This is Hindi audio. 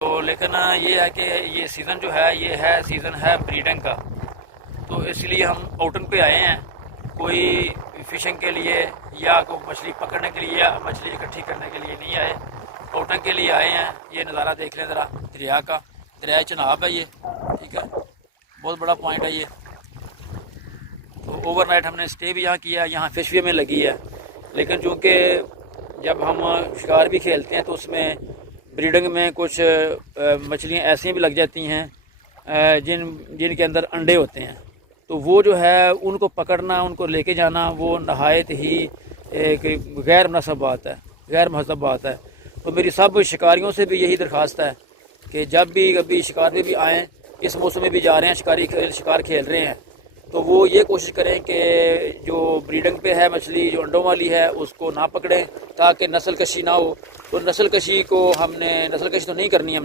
तो लेकिन ये है कि ये सीज़न जो है ये है सीज़न है ब्रीडिंग का। तो इसलिए हम आउटिंग पे आए हैं, कोई फिशिंग के लिए या कोई मछली पकड़ने के लिए या मछली इकट्ठी करने के लिए नहीं आए, आउटिंग के लिए आए हैं। ये नज़ारा देख लें ज़रा दरिया का, दरिया चनाब है ये, ठीक है, बहुत बड़ा पॉइंट है ये। तो ओवरनाइट हमने स्टे भी यहाँ किया, यहाँ फिश भी हमें लगी है। लेकिन चूँकि जब हम शिकार भी खेलते हैं तो उसमें ब्रीडिंग में कुछ मछलियाँ ऐसी भी लग जाती हैं जिनके अंदर अंडे होते हैं। तो वो जो है उनको पकड़ना, उनको लेके जाना, वो नहायत ही एक गैर मुनासिब बात है, गैर महज़ब बात है। तो मेरी सब शिकारियों से भी यही दरख्वास्त है कि जब भी कभी शिकार में भी आएँ, इस मौसम में भी जा रहे हैं शिकार खेल रहे हैं, तो वो ये कोशिश करें कि जो ब्रीडिंग पे है मछली, जो अंडों वाली है, उसको ना पकड़ें ताकि नस्ल कशी ना हो। तो नस्ल कशी तो नहीं करनी है।